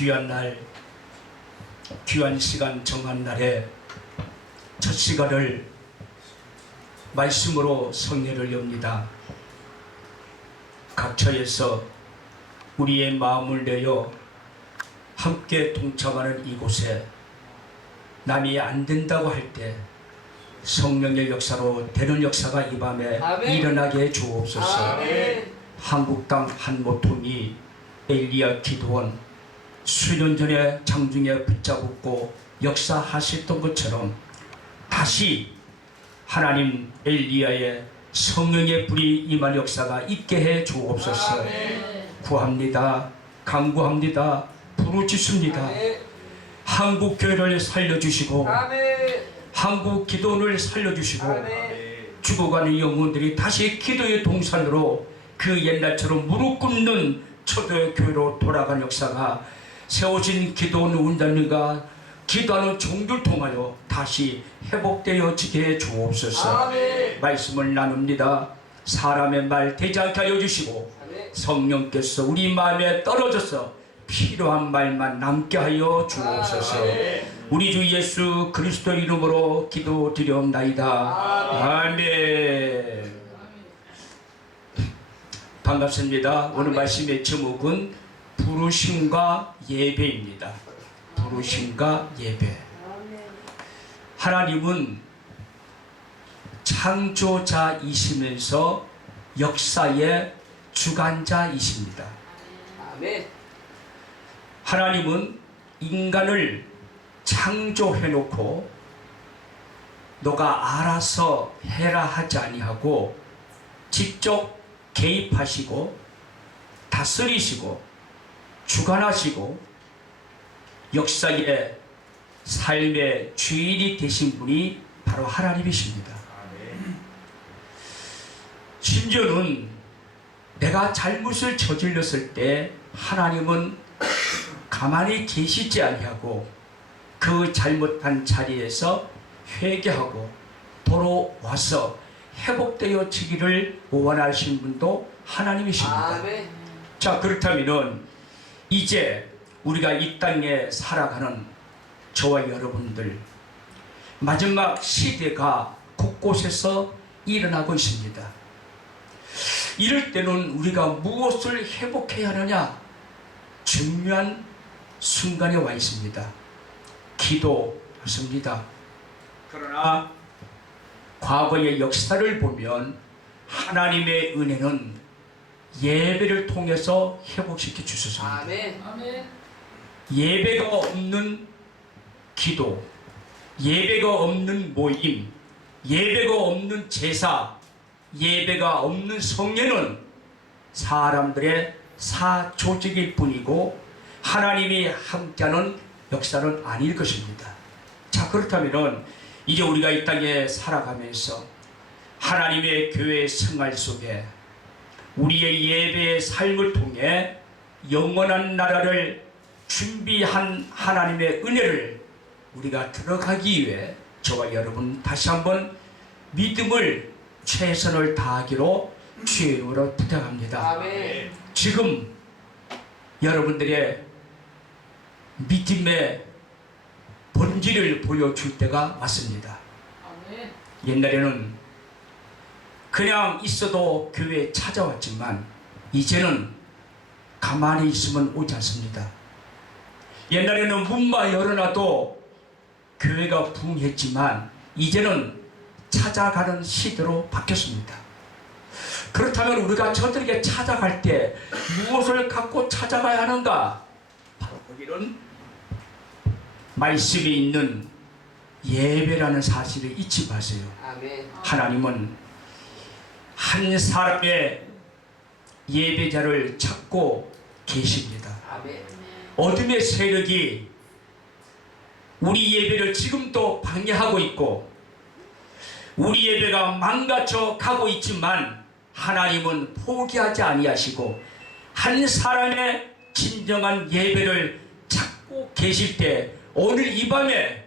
귀한 날, 귀한 시간 정한 날에 첫 시간을 말씀으로 성례를 엽니다. 각처에서 우리의 마음을 내어 함께 동참하는 이곳에 남이 안 된다고 할 때 성령의 역사로 되는 역사가 이 밤에 아멘. 일어나게 해 주옵소서. 아멘. 한국 땅 한 모퉁이 엘리야 기도원 수년 전에 장중에 붙잡고 역사하셨던 것처럼 다시 하나님 엘리야의 성령의 불이 임할 역사가 있게 해 주옵소서. 아멘. 구합니다. 간구합니다. 부르짖습니다. 아멘. 한국 교회를 살려주시고 아멘. 한국 기도원을 살려주시고 아멘. 죽어가는 영혼들이 다시 기도의 동산으로 그 옛날처럼 무릎 꿇는 초대 교회로 돌아가는 역사가 세워진 기도원 운전과 기도하는 종들 통하여 다시 회복되어지게 해 주옵소서. 아멘. 말씀을 나눕니다. 사람의 말 되지 않게 하여 주시고 아멘. 성령께서 우리 마음에 떨어져서 필요한 말만 남게 하여 주옵소서. 아멘. 우리 주 예수 그리스도 이름으로 기도드리옵나이다. 아멘. 반갑습니다. 오늘 말씀의 제목은 부르심과 예배입니다. 부르심과 예배. 하나님은 창조자이시면서 역사의 주관자이십니다. 아멘. 하나님은 인간을 창조해놓고 너가 알아서 해라 하지 아니하고 직접 개입하시고 다스리시고 주관하시고 역사의 삶의 주인이 되신 분이 바로 하나님이십니다. 심지어는 내가 잘못을 저질렀을 때 하나님은 가만히 계시지 아니하고 그 잘못한 자리에서 회개하고 돌아와서 회복되어지기를 원하신 분도 하나님이십니다. 아멘. 자, 그렇다면 이제 우리가 이 땅에 살아가는 저와 여러분들 마지막 시대가 곳곳에서 일어나고 있습니다. 이럴 때는 우리가 무엇을 회복해야 하느냐? 중요한 순간에 와 있습니다. 기도였습니다. 그러나 과거의 역사를 보면 하나님의 은혜는 예배를 통해서 회복시켜 주셨습니다. 아멘. 아멘. 예배가 없는 기도, 예배가 없는 모임, 예배가 없는 제사, 예배가 없는 성례는 사람들의 사조직일 뿐이고 하나님이 함께하는 역사는 아닐 것입니다. 자, 그렇다면 이제 우리가 이 땅에 살아가면서 하나님의 교회 생활 속에 우리의 예배의 삶을 통해 영원한 나라를 준비한 하나님의 은혜를 우리가 들어가기 위해 저와 여러분 다시 한번 믿음을 최선을 다하기로 주의 이름으로 부탁합니다. 아멘. 지금 여러분들의 믿음의 본질을 보여줄 때가 왔습니다. 아멘. 옛날에는 그냥 있어도 교회에 찾아왔지만 이제는 가만히 있으면 오지 않습니다. 옛날에는 문만 열어놔도 교회가 부흥했지만 이제는 찾아가는 시대로 바뀌었습니다. 그렇다면 우리가 저들에게 찾아갈 때 무엇을 갖고 찾아가야 하는가? 바로 거기는 말씀이 있는 예배라는 사실을 잊지 마세요. 아멘. 하나님은 한 사람의 예배자를 찾고 계십니다. 아멘. 어둠의 세력이 우리 예배를 지금도 방해하고 있고 우리 예배가 망가져 가고 있지만 하나님은 포기하지 아니하시고 한 사람의 진정한 예배를 찾고 계실 때 오늘 이 밤에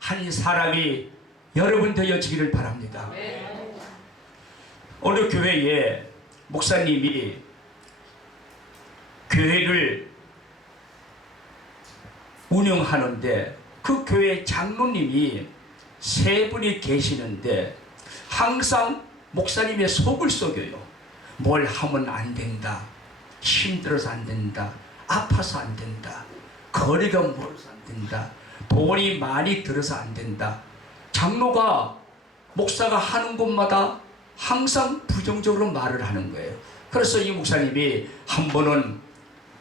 한 사람이 여러분 되어지기를 바랍니다. 아멘. 어느 교회에 목사님이 교회를 운영하는데 그 교회 장로님이 세 분이 계시는데 항상 목사님의 속을 썩여요. 뭘 하면 안 된다. 힘들어서 안 된다. 아파서 안 된다. 거리가 멀어서 안 된다. 돈이 많이 들어서 안 된다. 장로가 목사가 하는 곳마다 항상 부정적으로 말을 하는 거예요. 그래서 이 목사님이 한 번은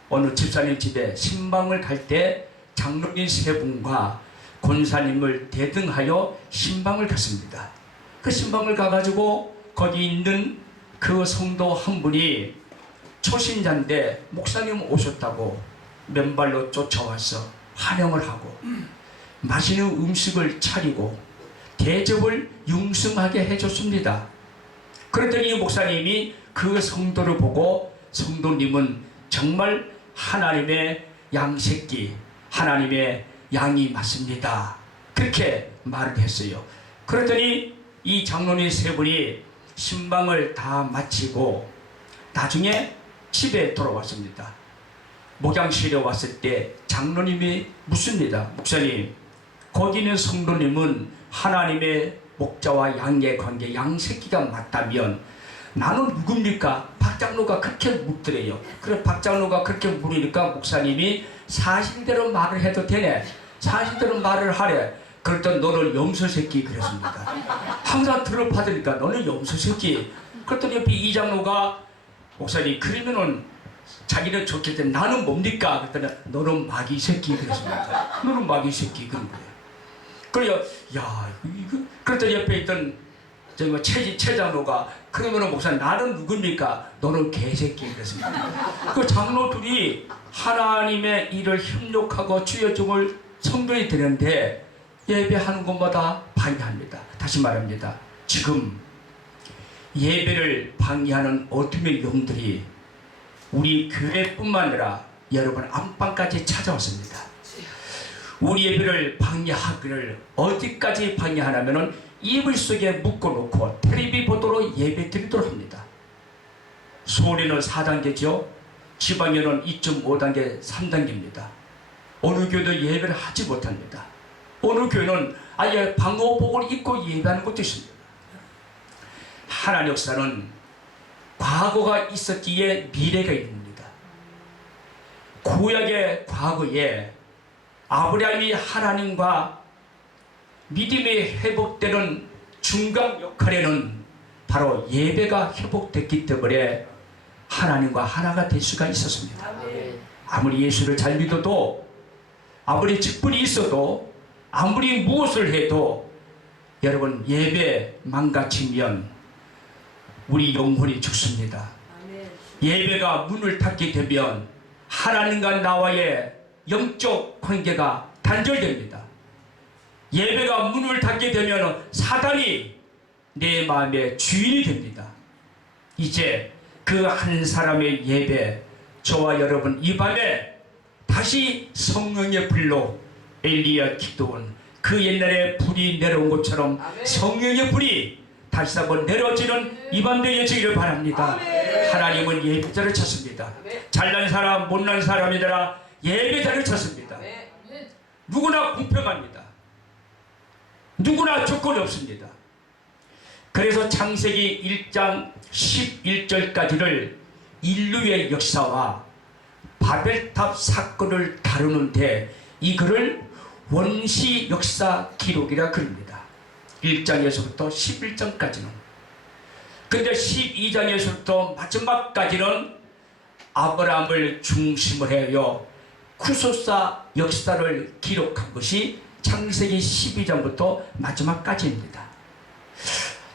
어느 집사님 집에 신방을 갈 때 장로님 세 분과 권사님을 대등하여 신방을 갔습니다. 그 신방을 가가지고 거기 있는 그 성도 한 분이 초신자인데 목사님 오셨다고 맨발로 쫓아와서 환영을 하고 맛있는 음식을 차리고 대접을 융숭하게 해줬습니다. 그랬더니 이 목사님이 그 성도를 보고 성도님은 정말 하나님의 양새끼, 하나님의 양이 맞습니다. 그렇게 말을 했어요. 그랬더니 이 장로님 세 분이 신방을 다 마치고 나중에 집에 돌아왔습니다. 목양실에 왔을 때 장로님이 묻습니다. 목사님, 거기 있는 성도님은 하나님의 목자와 양의 관계, 양새끼가 맞다면 나는 누굽니까? 박장로가 그렇게 묻더래요. 그래 박장로가 그렇게 물으니까 목사님이 사실대로 말을 해도 되네. 사실대로 말을 하래. 그랬더니 너는 염소새끼 그랬습니다. 항상 들어받으니까 너는 염소새끼. 그랬더니 옆에 이 장로가 목사님 그러면은 자기는 좋겠대. 나는 뭡니까? 그랬더니 너는 마귀새끼 그랬습니다. 너는 마귀새끼 그런 거예요. 그래요. 야 이거 그랬더니 옆에 있던 최 장로가 그러면은 목사님 나는 누굽니까? 너는 개새끼 그랬습니다. 그 장로들이 하나님의 일을 협력하고 주여종을 성도에 드는데 예배하는 곳마다 방해합니다. 다시 말합니다. 지금 예배를 방해하는 어둠의 영들이 우리 교회뿐만 아니라 여러분 안방까지 찾아왔습니다. 우리 예배를 방해하기를 어디까지 방해하냐면은 이불 속에 묶어놓고 텔레비 보도록 예배 드리도록 합니다. 서울에는 4단계죠. 지방에는 2.5단계, 3단계입니다. 어느 교회도 예배를 하지 못합니다. 어느 교회는 아예 방호복을 입고 예배하는 것도 있습니다. 하나님 역사는 과거가 있었기에 미래가 있습니다. 구약의 과거에 아브라함이 하나님과 믿음이 회복되는 중간 역할에는 바로 예배가 회복됐기 때문에 하나님과 하나가 될 수가 있었습니다. 아무리 예수를 잘 믿어도 아무리 직분이 있어도 아무리 무엇을 해도 여러분 예배 망가치면 우리 영혼이 죽습니다. 예배가 문을 닫게 되면 하나님과 나와의 영적 관계가 단절됩니다. 예배가 문을 닫게 되면 사단이 내 마음의 주인이 됩니다. 이제 그 한 사람의 예배, 저와 여러분 이 밤에 다시 성령의 불로 엘리야 기도원 그 옛날에 불이 내려온 것처럼 성령의 불이 다시 한번 내려지는 이 밤 되어지기를 바랍니다. 하나님은 예배자를 찾습니다. 잘난 사람 못난 사람이더라 예배자를 찾습니다. 누구나 공평합니다. 누구나 조건이 없습니다. 그래서 창세기 1장 11절까지를 인류의 역사와 바벨탑 사건을 다루는데 이 글을 원시 역사 기록이라 그럽니다. 1장에서부터 11장까지는. 근데 12장에서부터 마지막까지는 아브라함을 중심으로 해요. 구속사 역사를 기록한 것이 창세기 12장부터 마지막까지입니다.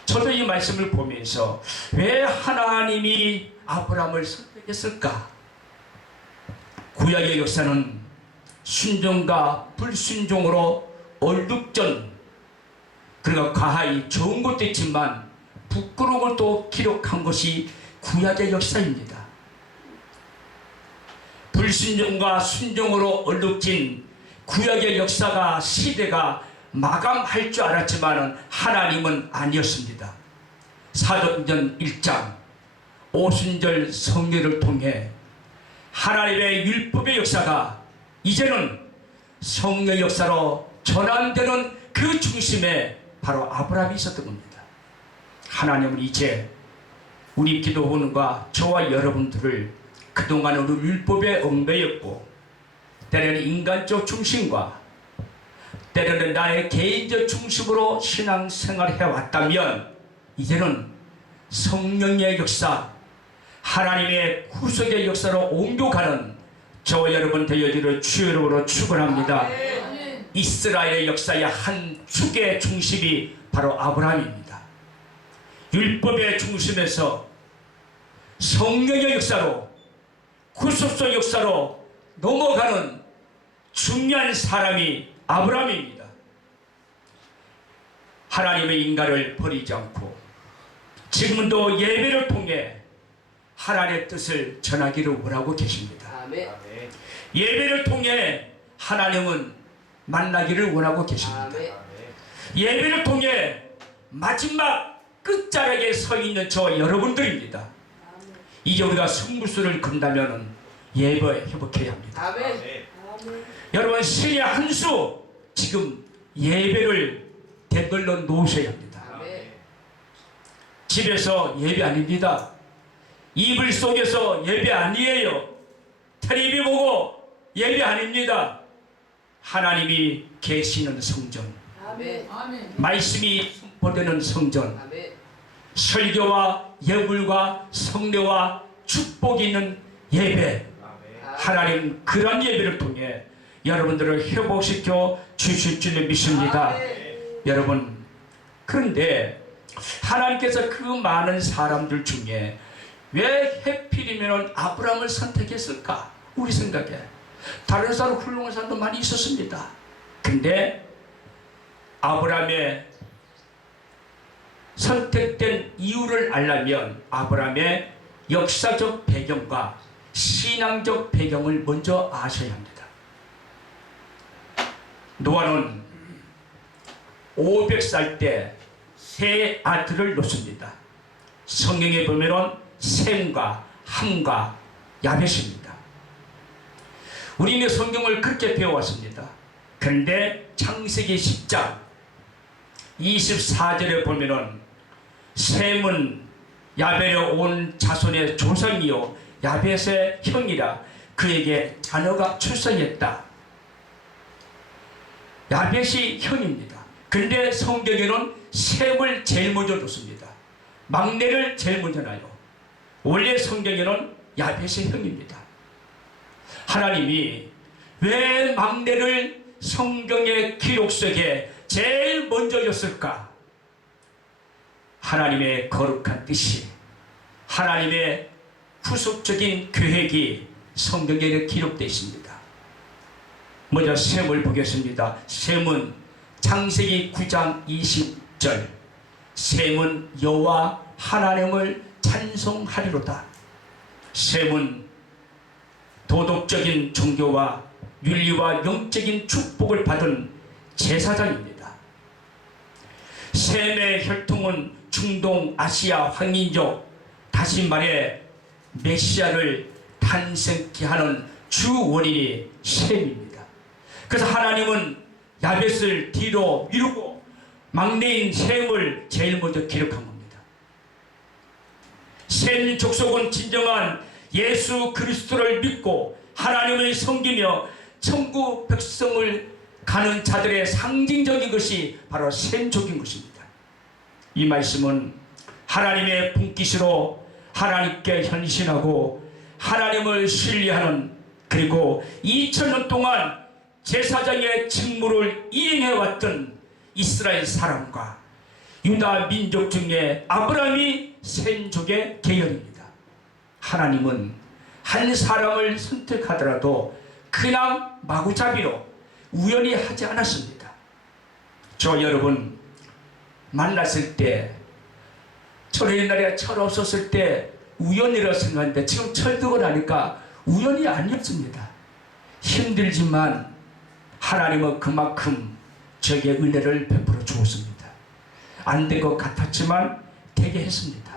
저도 이 말씀을 보면서 왜 하나님이 아브라함을 선택했을까? 구약의 역사는 순종과 불순종으로 얼룩전, 그러니까 가하이 좋은 것도 있지만 부끄러운 것도 기록한 것이 구약의 역사입니다. 불순종과 순종으로 얼룩진 구약의 역사가 시대가 마감할 줄 알았지만 하나님은 아니었습니다. 사도행전 1장 오순절 성례를 통해 하나님의 율법의 역사가 이제는 성령 역사로 전환되는 그 중심에 바로 아브라함이 있었던 겁니다. 하나님은 이제 우리 기도원과 저와 여러분들을 그동안은 율법에 얽매였고 때로는 인간적 중심과 때로는 나의 개인적 중심으로 신앙생활을 해왔다면 이제는 성령의 역사, 하나님의 구속의 역사로 옮겨가는 저와 여러분 되어지를 주의 이름으로 축원합니다. 아멘. 이스라엘의 역사의 한 축의 중심이 바로 아브라함입니다. 율법의 중심에서 성령의 역사로 구속의 역사로 넘어가는 중요한 사람이 아브라함입니다. 하나님의 인간을 버리지 않고 지금도 예배를 통해 하나님의 뜻을 전하기를 원하고 계십니다. 아멘. 예배를 통해 하나님은 만나기를 원하고 계십니다. 아멘. 예배를 통해 마지막 끝자락에 서 있는 저 여러분들입니다. 이제 우리가 성물수를 건다면 예배 회복해야 합니다. 아멘. 여러분 신의 한 수 지금 예배를 댓글로 놓으셔야 합니다. 아멘. 집에서 예배 아닙니다. 이불 속에서 예배 아니에요. 텔레비 보고 예배 아닙니다. 하나님이 계시는 성전, 아멘. 아멘. 말씀이 선포되는 성전, 아멘. 설교와 예불과 성례와 축복이 있는 예배, 하나님 그런 예배를 통해 여러분들을 회복시켜 주실 줄 믿습니다. 여러분, 그런데 하나님께서 그 많은 사람들 중에 왜 해필이면 아브라함을 선택했을까? 우리 생각에 다른 사람 훌륭한 사람도 많이 있었습니다. 근데 아브라함의 선택된 이유를 알려면 아브라함의 역사적 배경과 신앙적 배경을 먼저 아셔야 합니다. 노아는 500살 때 세 아들을 놓습니다. 성경에 보면은 셈과 함과 야벳입니다. 우리는 성경을 그렇게 배워왔습니다. 그런데 창세기 10장 24절에 보면은 셈은 야벳의 온 자손의 조상이요 야벳의 형이라 그에게 자녀가 출생했다. 야벳이 형입니다. 근데 성경에는 셈을 제일 먼저 줬습니다. 막내를 제일 먼저 놔요. 원래 성경에는 야벳의 형입니다. 하나님이 왜 막내를 성경의 기록 속에 제일 먼저 줬을까? 하나님의 거룩한 뜻이, 하나님의 후속적인 계획이 성경에 기록되어 있습니다. 먼저 셈을 보겠습니다. 셈은 창세기 9장 20절 셈은 여호와 하나님을 찬송하리로다. 셈은 도덕적인 종교와 윤리와 영적인 축복을 받은 제사장입니다. 셈의 혈통은 중동 아시아 황민족, 다시 말해 메시아를 탄생케 하는 주 원인이 셈입니다. 그래서 하나님은 야벳을 뒤로 미루고 막내인 셈을 제일 먼저 기록한 겁니다. 셈 족속은 진정한 예수 그리스도를 믿고 하나님을 섬기며 천국 백성을 가는 자들의 상징적인 것이 바로 셈족인 것입니다. 이 말씀은 하나님의 분깃으로 하나님께 헌신하고 하나님을 신뢰하는, 그리고 2000년 동안 제사장의 직무를 이행해왔던 이스라엘 사람과 유다 민족 중에 아브라함이 셈족의 계열입니다. 하나님은 한 사람을 선택하더라도 그냥 마구잡이로 우연히 하지 않았습니다. 저 여러분 만났을 때, 저는 옛날에 철 없었을 때 우연이라고 생각했는데 지금 철 들고 나니까 우연이 아니었습니다. 힘들지만 하나님은 그만큼 저에게 은혜를 베풀어 주었습니다. 안 된 것 같았지만 되게 했습니다.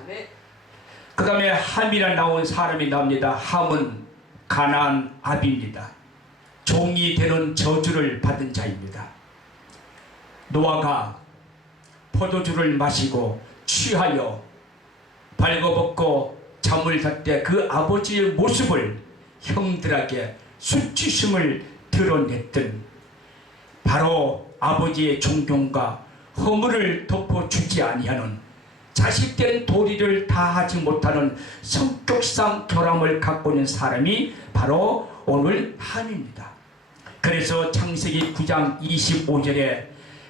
그 다음에 함이라 나온 사람이 나옵니다. 함은 가나안 아비입니다. 종이 되는 저주를 받은 자입니다. 노아가 포도주를 마시고 취하여 발거벗고 잠을 잘 때 그 아버지의 모습을 형들에게 수치심을 드러냈던 바로 아버지의 존경과 허물을 덮어주지 아니하는 자식된 도리를 다하지 못하는 성격상 결함을 갖고 있는 사람이 바로 오늘 함입니다. 그래서 창세기 9장 25절에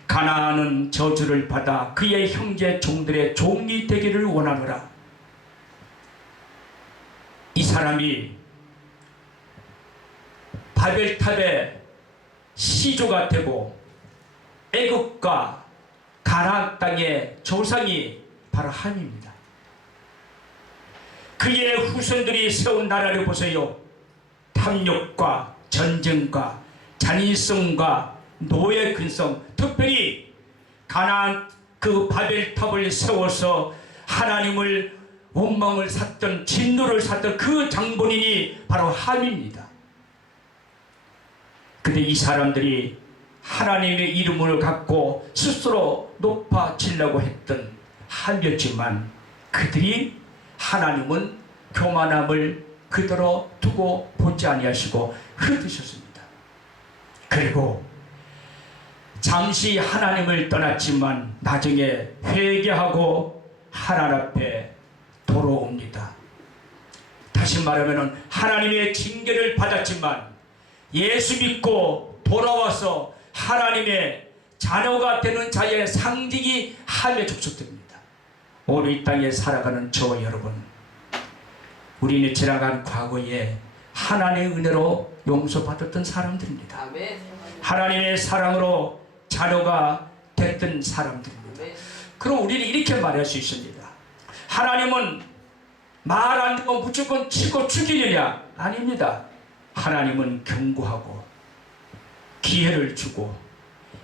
가나안은 저주를 받아 그의 형제 종들의 종이 되기를 원하노라. 이 사람이 바벨탑의 시조가 되고 애국과 가나안 땅의 조상이 바로 함입니다. 그의 후손들이 세운 나라를 보세요. 탐욕과 전쟁과 잔인성과 노예 근성, 특별히 가나안 그 바벨탑을 세워서 하나님을 원망을 샀던 진노를 샀던 그 장본인이 바로 함입니다. 근데 이 사람들이 하나님의 이름을 갖고 스스로 높아지려고 했던 함이었지만 그들이 하나님은 교만함을 그대로 두고 보지 아니하시고 흩으셨습니다. 그리고 잠시 하나님을 떠났지만 나중에 회개하고 하나님 앞에 돌아옵니다. 다시 말하면 하나님의 징계를 받았지만 예수 믿고 돌아와서 하나님의 자녀가 되는 자의 상징이 함의 족속들입니다. 오늘 이 땅에 살아가는 저와 여러분, 우리는 지나간 과거에 하나님의 은혜로 용서받았던 사람들입니다. 하나님의 사랑으로 자녀가 됐던 사람들입니다. 그럼 우리는 이렇게 말할 수 있습니다. 하나님은 말 안 듣고 무조건 치고 죽이느냐? 아닙니다. 하나님은 경고하고 기회를 주고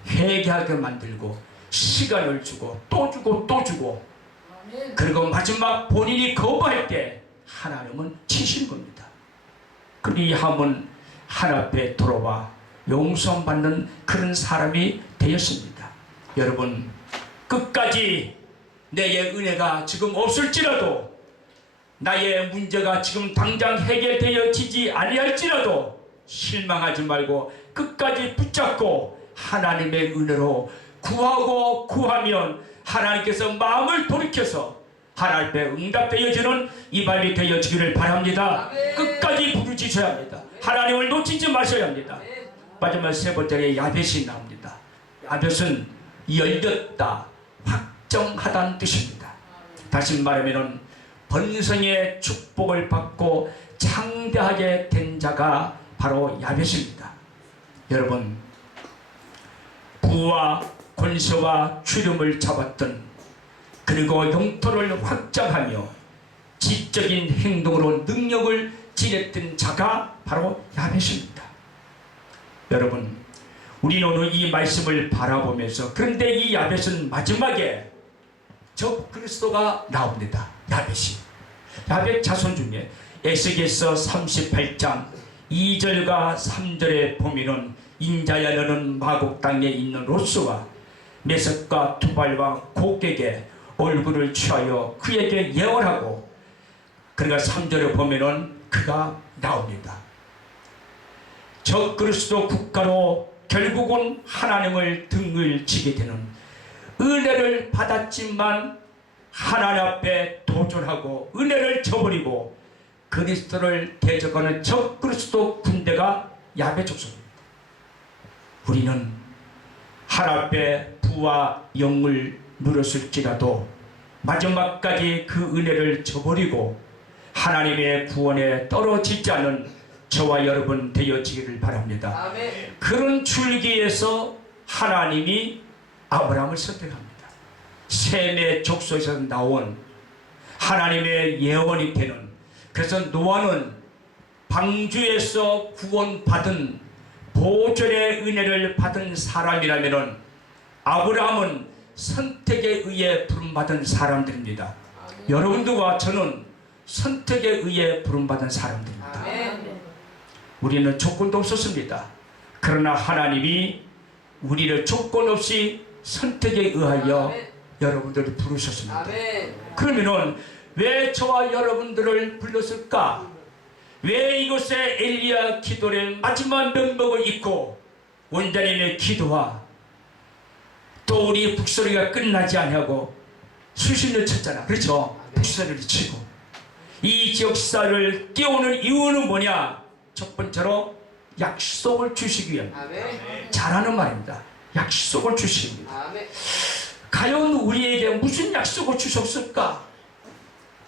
회개하게 만들고 시간을 주고 또 주고 또 주고, 그리고 마지막 본인이 거부할 때 하나님은 치신 겁니다. 그리 함은 하나님 앞에 돌아와 용서받는 그런 사람이 되었습니다. 여러분, 끝까지 내게 은혜가 지금 없을지라도, 나의 문제가 지금 당장 해결되어지지 아니할지라도 실망하지 말고 끝까지 붙잡고 하나님의 은혜로 구하고 구하면 하나님께서 마음을 돌이켜서 하나님 앞에 응답되어지는 이 밤이 되어지기를 바랍니다. 끝까지 부르짖어야 합니다. 하나님을 놓치지 마셔야 합니다. 마지막 세 번째에 야벳이 나옵니다. 야벳은 열렸다, 확정하다는 뜻입니다. 다시 말하면 번성의 축복을 받고 창대하게 된 자가 바로 야벳입니다. 여러분, 부와 권세와 주름을 잡았던, 그리고 영토를 확장하며 지적인 행동으로 능력을 지녔던 자가 바로 야벳입니다. 여러분, 우리는 오늘 이 말씀을 바라보면서, 그런데 이 야벳은 마지막에 저 그리스도가 나옵니다. 야벳 자손 중에 에스겔서 38장 2절과 3절에 보면은 인자야 너는 마곡 땅에 있는 롯스와 메섹과 두발과 곡에게 얼굴을 취하여 그에게 예언하고, 그러니까 3절에 보면은 그가 나옵니다. 저 그리스도 국가로 결국은 하나님을 등을 지게 되는, 은혜를 받았지만 하나님 앞에 도전하고 은혜를 저버리고 그리스도를 대적하는 저 그리스도 군대가 야벳 족속입니다. 우리는 하나님 앞에 부와 영을 누렸을지라도 마지막까지 그 은혜를 저버리고 하나님의 구원에 떨어지지 않은 저와 여러분 되어지기를 바랍니다. 아멘. 그런 줄기에서 하나님이 아브라함을 선택합니다. 셈의 족속에서 나온 하나님의 예언이 되는, 그래서 노아는 방주에서 구원받은 보존의 은혜를 받은 사람이라면 아브라함은 선택에 의해 부름받은 사람들입니다. 여러분들과 저는 선택에 의해 부름받은 사람들입니다. 아멘. 우리는 조건도 없었습니다. 그러나 하나님이 우리를 조건 없이 선택에 의하여 여러분들을 부르셨습니다. 그러면은 왜 저와 여러분들을 불렀을까? 왜 이곳에 엘리야 기도의 마지막 명목을 잊고 원장님의 기도와 또 우리 북소리가 끝나지 않냐고 수신을 쳤잖아. 그렇죠? 북소리를 치고 이 지역사를 띄우는 이유는 뭐냐? 첫 번째로 약속을 주시기 위함. 잘하는 말입니다. 약속을 주십니다. 과연 우리에게 무슨 약속을 주셨을까?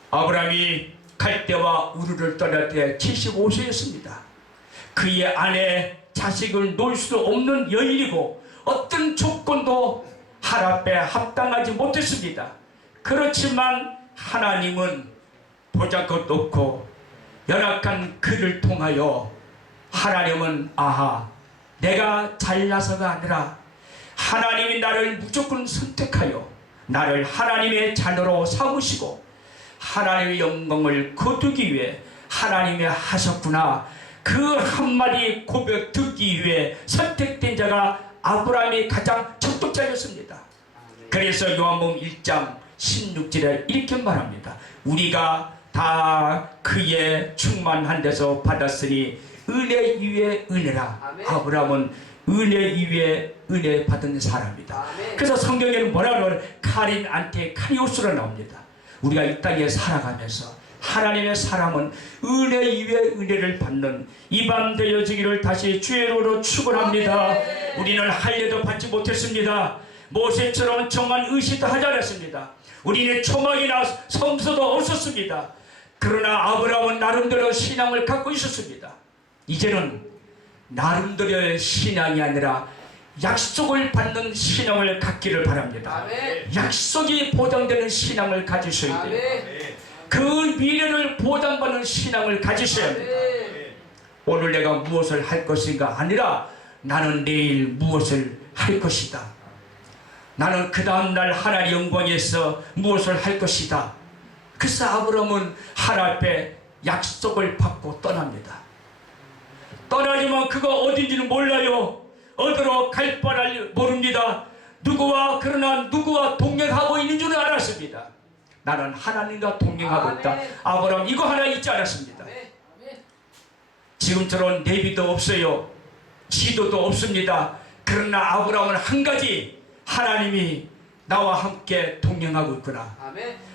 아브라함이 갈대와 우르를 떠날 때 75세였습니다. 그의 아내 자식을 놓을 수 없는 여인이고 어떤 조건도 하나님에 합당하지 못했습니다. 그렇지만 하나님은 보잘것 없고 연약한 그를 통하여 하나님은 내가 잘나서가 아니라 하나님이 나를 무조건 선택하여 나를 하나님의 자녀로 삼으시고 하나님의 영광을 거두기 위해 하나님이 하셨구나. 그 한마디 고백 듣기 위해 선택된 자가 아브라함이 가장 적극자였습니다. 그래서 요한복음 1장 16절에 이렇게 말합니다. 우리가 다 그의 충만한 데서 받았으니 은혜 위에 은혜라. 아브라함은 은혜 위에 은혜 받은 사람이다. 그래서 성경에는 뭐라 그러면 카린 안테 카리오스로 나옵니다. 우리가 이 땅에 살아가면서 하나님의 사람은 은혜 위에 은혜를 받는 이 밤 되어지기를 다시 주의 이름으로 축원합니다. 우리는 할례도 받지 못했습니다. 모세처럼 정한 의식도 하지 않았습니다. 우리는 초막이나 성서도 없었습니다. 그러나 아브라함은 나름대로 신앙을 갖고 있었습니다. 이제는 나름대로의 신앙이 아니라 약속을 받는 신앙을 갖기를 바랍니다. 약속이 보장되는 신앙을 가지셔야 돼요. 그 미래를 보장받는 신앙을 가지셔야 합니다. 오늘 내가 무엇을 할 것인가 아니라 나는 내일 무엇을 할 것이다. 나는 그 다음날 하나님의 영광에서 무엇을 할 것이다. 그래서 아브라함은 하나님 앞에 약속을 받고 떠납니다. 떠나지만 그가 어딘지는 몰라요. 어디로 갈 바를 모릅니다. 그러나 누구와 동행하고 있는 줄은 알았습니다. 나는 하나님과 동행하고 있다. 아브라함 이거 하나 잊지 않았습니다. 지금처럼 내비도 없어요. 지도도 없습니다. 그러나 아브라함은 한 가지, 하나님이 나와 함께 동행하고 있구나.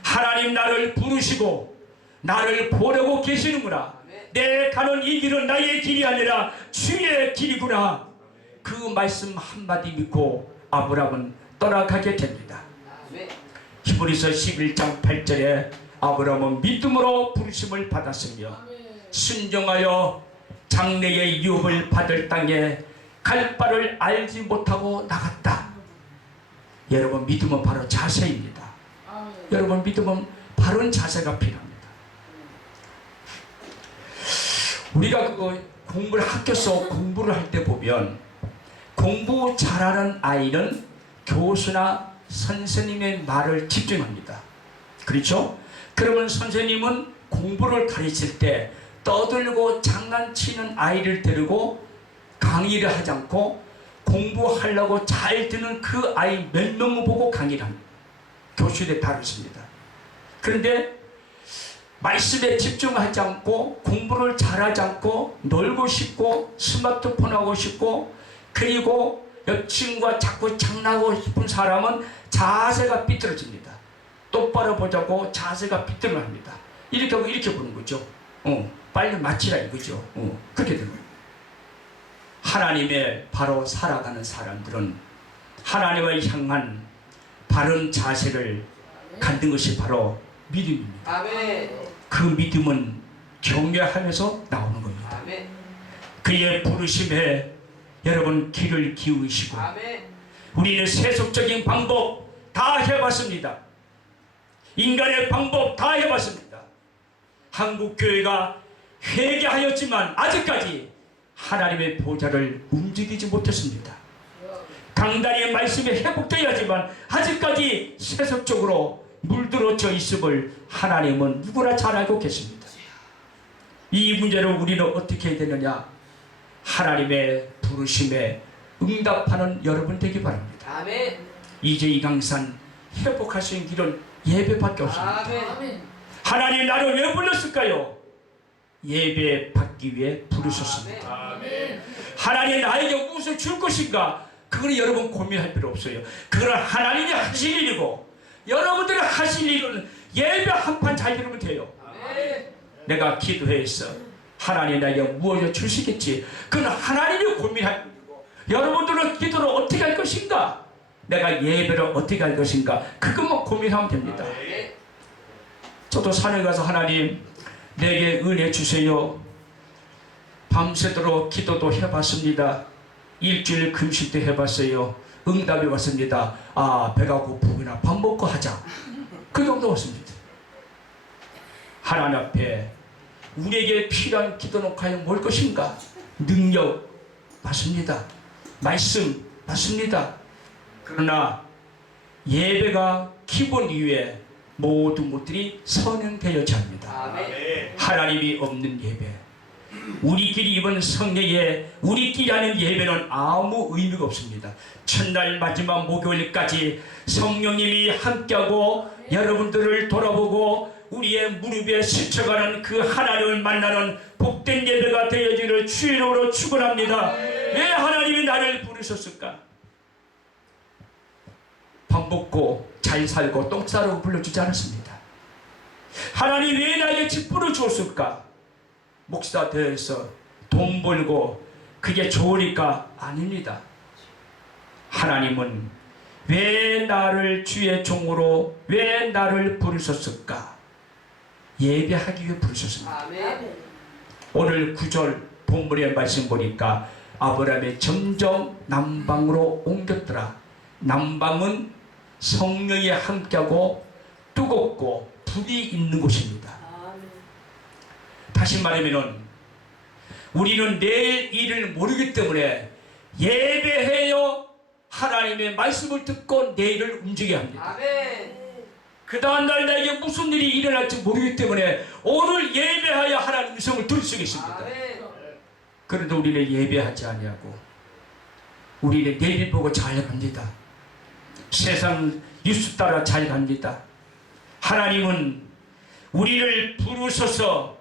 하나님 나를 부르시고 나를 보려고 계시는구나. 내 가는 이 길은 나의 길이 아니라 주의 길이구나. 그 말씀 한마디 믿고 아브라함은 떠나가게 됩니다. 히브리서 11장 8절에 아브라함은 믿음으로 부르심을 받았으며 순종하여 장래의 유업을 받을 땅에 갈 바를 알지 못하고 나갔다. 여러분 믿음은 바로 자세입니다. 여러분 믿음은 바른 자세가 필요합니다. 우리가 그거 공부를 학교에서 공부를 할 때 보면 공부 잘하는 아이는 교수나 선생님의 말을 집중합니다. 그렇죠? 그러면 선생님은 공부를 가르칠 때 떠들고 장난치는 아이를 데리고 강의를 하지 않고 공부하려고 잘 듣는 그 아이 몇 명을 보고 강의를 합니다. 교실에 다르십니다. 그런데 말씀에 집중하지 않고 공부를 잘하지 않고 놀고 싶고 스마트폰 하고 싶고 그리고 옆 친구와 자꾸 장난하고 싶은 사람은 자세가 삐뚤어집니다. 똑바로 보자고 자세가 삐뚤어집니다. 이렇게 하고 이렇게 보는 거죠. 빨리 마치라 이거죠. 그렇게 되는 거예요. 하나님의 바로 살아가는 사람들은 하나님을 향한 바른 자세를 갖는 것이 바로 믿음입니다. 그 믿음은 경외하면서 나오는 겁니다. 그의 부르심에 여러분 귀를 기울이시고 우리는 세속적인 방법 다 해봤습니다. 인간의 방법 다 해봤습니다. 한국교회가 회개하였지만 아직까지 하나님의 보좌를 움직이지 못했습니다. 강단의 말씀이 회복되어야지만 아직까지 세속적으로 물들어져 있음을 하나님은 누구나 잘 알고 계십니다. 이 문제를 우리는 어떻게 해야 되느냐? 하나님의 부르심에 응답하는 여러분 되기 바랍니다. 아멘. 이제 이 강산 회복할 수 있는 길은 예배밖에 없습니다. 아멘. 아멘. 하나님 나를 왜 불렀을까요? 예배 받기 위해 부르셨습니다. 아멘. 하나님 나에게 무엇을 줄 것인가? 그걸 여러분 고민할 필요 없어요. 그걸 하나님이 하실 일이고 여러분들이 하실 일은 예배 한 판 잘 들으면 돼요. 아멘. 내가 기도해서 하나님 나에게 무엇을 주시겠지. 그건 하나님이 고민할 일이고 여러분들은 기도를 어떻게 할 것인가? 내가 예배를 어떻게 할 것인가? 그것만 고민하면 됩니다. 저도 산에 가서 하나님 내게 은혜 주세요. 밤새도록 기도도 해봤습니다. 일주일 금식도 해봤어요. 응답이 왔습니다. 아, 배가 고프구나. 밥 먹고 하자. 그 정도 왔습니다. 하나님 앞에 우리에게 필요한 기도는 과연 뭘 것인가? 능력 맞습니다. 말씀 맞습니다. 그러나 예배가 기본 이후에 모든 것들이 선행되어야 합니다. 아멘. 하나님이 없는 예배, 우리끼리 이번 성례에 우리끼리 하는 예배는 아무 의미가 없습니다. 첫날 마지막 목요일까지 성령님이 함께하고 여러분들을 돌아보고 우리의 무릎에 스쳐가는 그 하나님을 만나는 복된 예배가 되어지기를 주의 이름으로 축원합니다. 왜 하나님이 나를 부르셨을까? 밥 먹고 잘 살고 똥 싸라고 불러주지 않았습니다. 하나님 왜 나에게 직분을 주었을까? 목사 되어서 돈 벌고 그게 좋으니까 아닙니다. 하나님은 왜 나를 주의 종으로 왜 나를 부르셨을까? 예배하기 위해 부르셨습니다. 아멘. 오늘 9절 본문의 말씀 보니까 아브라함이 점점 남방으로 옮겼더라. 남방은 성령이 함께하고 뜨겁고 불이 있는 곳입니다. 다시 말하면 우리는 내일 일을 모르기 때문에 예배해요. 하나님의 말씀을 듣고 내일을 움직여야 합니다. 아멘. 그 다음날 나에게 무슨 일이 일어날지 모르기 때문에 오늘 예배하여 하나님의 음성을 들을 수 있습니다. 아멘. 그런데 우리는 예배하지 아니하고 우리는 내일 보고 잘 갑니다. 세상 뉴스 따라 잘 갑니다. 하나님은 우리를 부르셔서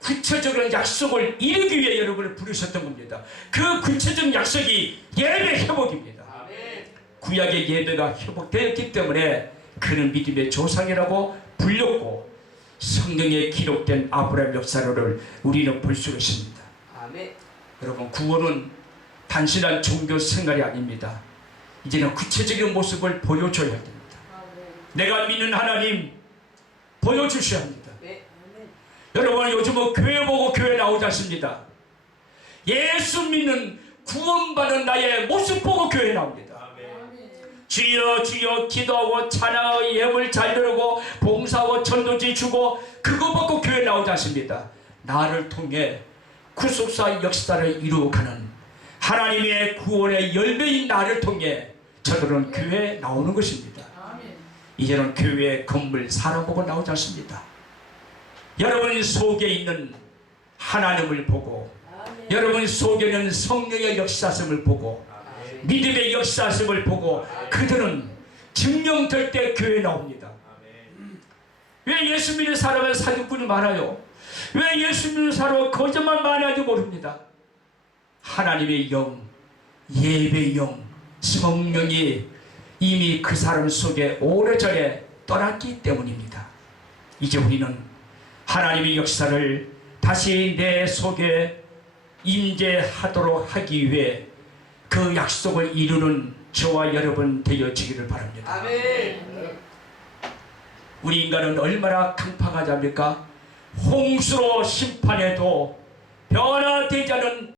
구체적인 약속을 이루기 위해 여러분을 부르셨던 겁니다. 그 구체적인 약속이 예배 회복입니다. 아멘. 구약의 예배가 회복되었기 때문에 그는 믿음의 조상이라고 불렸고 성경에 기록된 아브라함 역사를 우리는 볼 수가 있습니다. 아멘. 여러분, 구원은 단순한 종교 생활이 아닙니다. 이제는 구체적인 모습을 보여줘야 됩니다. 내가 믿는 하나님 보여주셔야 합니다. 네. 여러분, 요즘은 교회 보고 교회 나오지 않습니다. 예수 믿는 구원받은 나의 모습 보고 교회 나옵니다. 주여 주여 기도하고 찬양하고 예물 잘 들고 봉사하고 전도지 주고 그거 보고 교회 나오지 않습니다. 나를 통해 구속사 역사를 이루어가는 하나님의 구원의 열매인 나를 통해 저들은 교회에 나오는 것입니다. 이제는 교회 건물 사람 보고 나오지 않습니다. 여러분 속에 있는 하나님을 보고 여러분 속에 있는 성령의 역사심을 보고 믿음의 역사심을 보고 그들은 증명될 때 교회에 나옵니다. 왜 예수 믿는 사람은 사기꾼이 많아요? 왜 예수 믿는 사람은 거짓말 많이 하지 모릅니다. 하나님의 영, 예배의 영, 성령이 이미 그 사람 속에 오래전에 떠났기 때문입니다. 이제 우리는 하나님의 역사를 다시 내 속에 임재하도록 하기 위해 그 약속을 이루는 저와 여러분 되어지기를 바랍니다. 아멘. 우리 인간은 얼마나 강팍하지 않습니까? 홍수로 심판해도 변화되지 않은